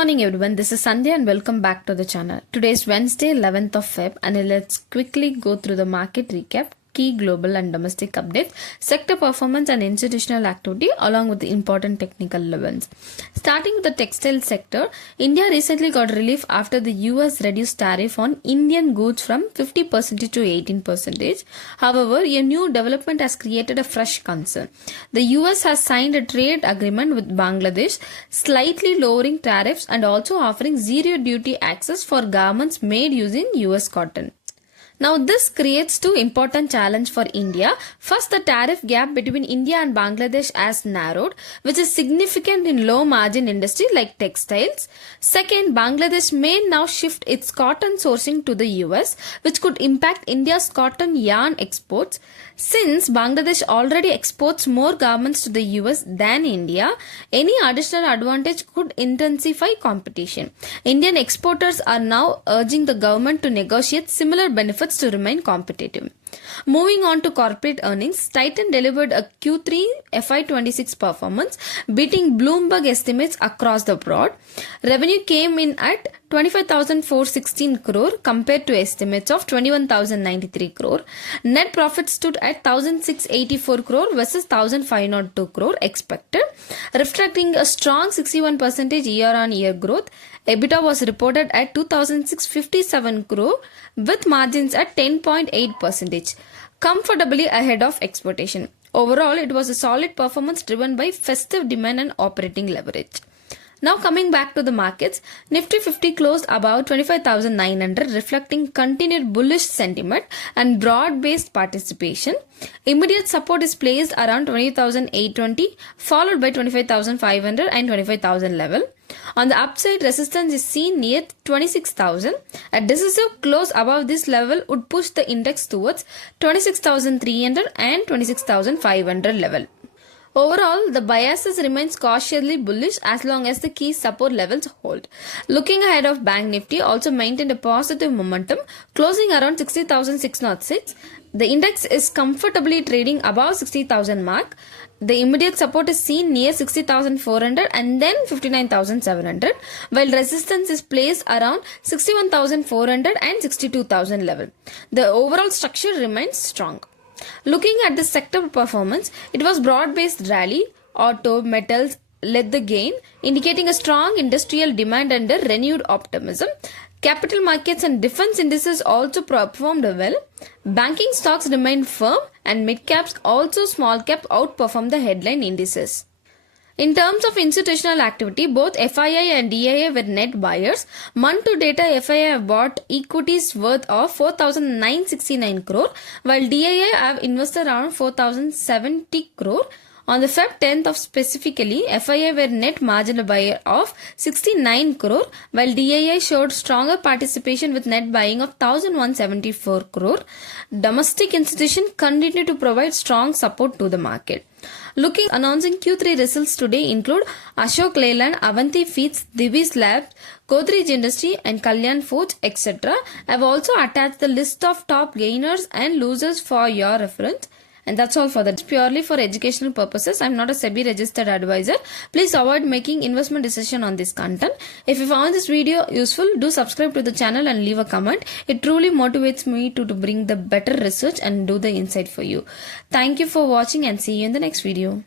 morning everyone, this is Sandhya and welcome back to the channel. Today is Wednesday 11th of Feb and let's quickly go through the market recap, key global and domestic updates, sector performance and institutional activity along with the important technical levels. Starting with the textile sector, India recently got relief after the US reduced tariff on Indian goods from 50% to 18%. However, a new development has created a fresh concern. The US has signed a trade agreement with Bangladesh, slightly lowering tariffs and also offering zero duty access for garments made using US cotton. Now this creates two important challenges for India. First, the tariff gap between India and Bangladesh has narrowed, which is significant in low margin industry like textiles. Second, Bangladesh may now shift its cotton sourcing to the US, which could impact India's cotton yarn exports. Since Bangladesh already exports more garments to the US than India, any additional advantage could intensify competition. Indian exporters are now urging the government to negotiate similar benefits to remain competitive. Moving on to corporate earnings, Titan delivered a Q3 FY26 performance, beating Bloomberg estimates across the board. Revenue came in at 25,416 crore compared to estimates of 21,093 crore. Net profit stood at 1,684 crore versus 1,502 crore expected, reflecting a strong 61% year-on-year growth. EBITDA was reported at 2,657 crore with margins at 10.8%, comfortably ahead of expectation. Overall, it was a solid performance driven by festive demand and operating leverage. Now coming back to the markets, Nifty 50 closed above 25,900, reflecting continued bullish sentiment and broad-based participation. Immediate support is placed around 20,820, followed by 25,500 and 25,000 level. On the upside, resistance is seen near 26,000. A decisive close above this level would push the index towards 26,300 and 26,500 level. Overall, the biases remains cautiously bullish as long as the key support levels hold. Looking ahead of Bank Nifty also maintained a positive momentum, closing around 60,606. The index is comfortably trading above 60,000 mark. The immediate support is seen near 60,400 and then 59,700, while resistance is placed around 61,400 and 62,000 level. The overall structure remains strong. Looking at the sector performance, it was broad-based rally. Auto, metals led the gain, indicating a strong industrial demand and a renewed optimism. Capital markets and defense indices also performed well. Banking stocks remained firm and mid-caps, also small-cap, outperformed the headline indices. In terms of institutional activity, both FII and DII were net buyers. Month to data, FII have bought equities worth of 4,969 crore, while DII have invested around 4,070 crore. On the Feb 10th of specifically, FII were net marginal buyer of 69 crore, while DII showed stronger participation with net buying of 1,174 crore. Domestic institutions continue to provide strong support to the market. Announcing Q3 results today include Ashok Leyland, Avanti Feeds, Divi's Labs, Godrej Industry and Kalyan Foods, etc. I have also attached the list of top gainers and losers for your reference. And that's all for that. It's purely for educational purposes. I'm not a SEBI registered advisor. Please avoid making investment decision on this content. If you found this video useful, do subscribe to the channel and leave a comment. It truly motivates me to bring the better research and do the insight for you. Thank you for watching and see you in the next video.